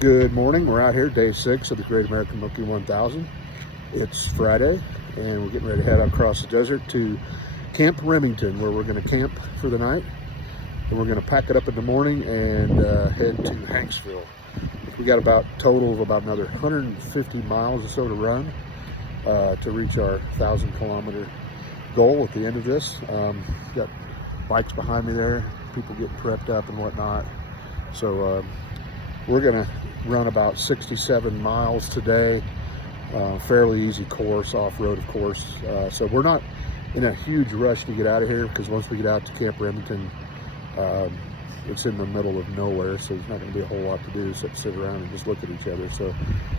Good morning. We're out here day 6 of the Great American Monkey 1000. It's Friday and we're getting ready to head across the desert to Camp Remington, where we're going to camp for the night, and we're going to pack it up in the morning and head to Hanksville. We got about total of about another 150 miles or so to run to reach our 1,000-kilometer goal at the end of this. Got bikes behind me there, people getting prepped up and whatnot. So we're gonna run about 67 miles today. Fairly easy course, off-road of course. So we're not in a huge rush to get out of here, because once we get out to Camp Remington, it's in the middle of nowhere, so there's not going to be a whole lot to do except sit around and just look at each other. So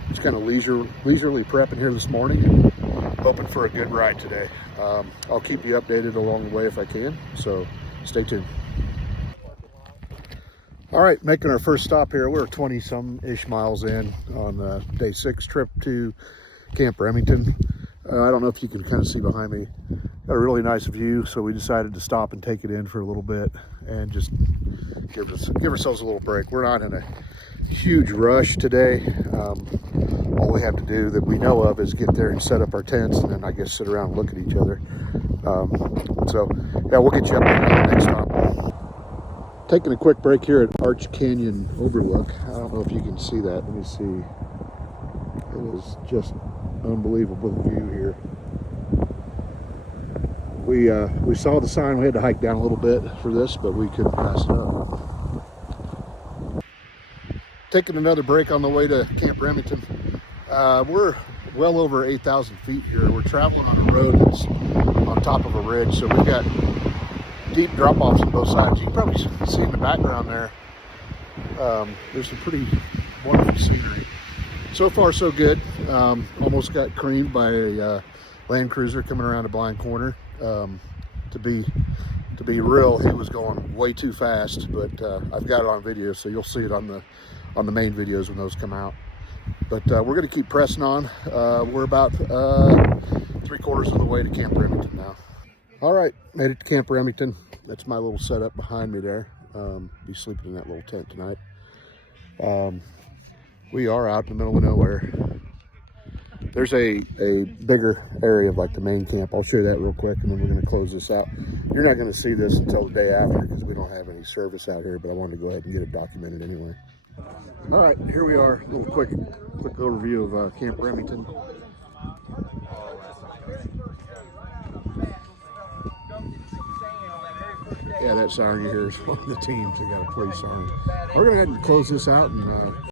just kind of leisurely prepping here this morning and hoping for a good ride today. I'll keep you updated along the way if I can, so stay tuned. All right, making our first stop here. We're 20-some-ish miles in on the day 6 trip to Camp Remington. I don't know if you can kind of see behind me. Got a really nice view, so we decided to stop and take it in for a little bit and just give ourselves a little break. We're not in a huge rush today. All we have to do that we know of is get there and set up our tents, and then I guess sit around and look at each other. So yeah, we'll get you up on the next stop. Taking a quick break here at Arch Canyon Overlook. I don't know if you can see that. Let me see. It is just unbelievable view here. We saw the sign. We had to hike down a little bit for this, but we couldn't pass it up. Taking another break on the way to Camp Remington. We're well over 8,000 feet here. We're traveling on a road that's on top of a ridge, so we've got deep drop-offs on both sides. You can probably see in the background there, there's some pretty wonderful scenery. So far so good. Almost got creamed by a Land Cruiser coming around a blind corner. To be real, he was going way too fast, but I've got it on video, so you'll see it on the main videos when those come out. But we're going to keep pressing on. We're about 3/4 of the way to Camp Remington now. All right, made it to Camp Remington. That's my little setup behind me there. Be sleeping in that little tent tonight. We are out in the middle of nowhere. There's a bigger area of like the main camp. I'll show you that real quick, and then we're going to close this out. You're not going to see this until the day after, because we don't have any service out here, but I wanted to go ahead and get it documented anyway. All right, here we are. A little quick overview of Camp Remington. Yeah, that siren you hear is one of the teams. They got a police siren. We're going to go ahead and close this out and